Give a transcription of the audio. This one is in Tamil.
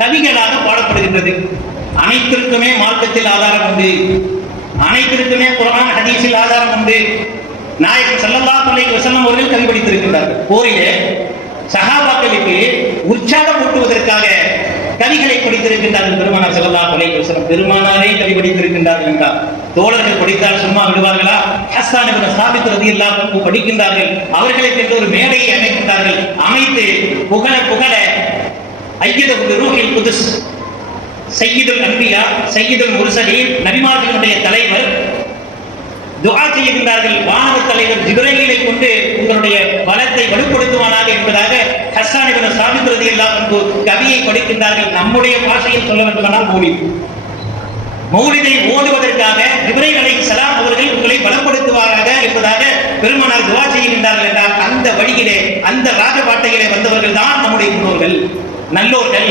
கவிகளாக பாடப்படுகின்றது. அனைத்திற்குமே மார்க்கத்தில் ஆதாரம் உண்டு, அனைத்திற்குமே குர்ஆன் ஹதீஸில் ஆதாரம் உண்டு. நாயகம் ஸல்லல்லாஹு அலைஹி வஸல்லம் அவர்கள் கவி படித்திருக்கின்றார்கள். போரிலே சஹாபாக்களுக்கு உற்சாகம் ஊட்டுவதற்காக கவிகளை படித்திருக்கின்றார்கள் பெருமானார் ஸல்லல்லாஹு அலைஹி வஸல்லம். பெருமானாரே கவி படித்திருக்கின்றார்கள் என்றால் தோழர்கள் படித்தால் சும்மா விடுவார்களா? ஹஸ்ஸான் இப்னு சாபித் ரலியல்லாஹு அன்ஹு படிக்கின்றார்கள். அவர்களுக்கு என்று ஒரு மேடையை அமைக்கின்றார்கள். அமைத்து புகழ புகழ ஐயது ரூஹில் குதுஸ் சய்யிதுல் அன்பியா சய்யிதுல் முர்சலீன் நபிமார்களுடைய தலைவர் துஆ செய்கின்றார்கள். வானக தலைவர் ஜிப்ரீலை கொண்டு உங்களுடைய பலத்தை வலுப்படுத்துவானாக என்பதாக ஹஸ்ஸான் இப்னு சாபித் ரலியல்லாஹு அன்ஹு கவியை படிக்கின்றார்கள். நம்முடைய பாஷையில் சொல்ல வேண்டுமானால் மௌலிதை ஓதுவதற்காக ஜிப்ரீல் அலைஹிஸ்ஸலாம் அவர்கள் உங்களை பலப்படுத்துவாராக என்பதாக பெருமானார் துஆ செய்கின்றார்கள் என்றால் அந்த வழியிலே அந்த ராஜபாட்டையிலே வந்தவர்கள் தான் நம்முடைய முன்னோர்கள் நல்லோர்கள்.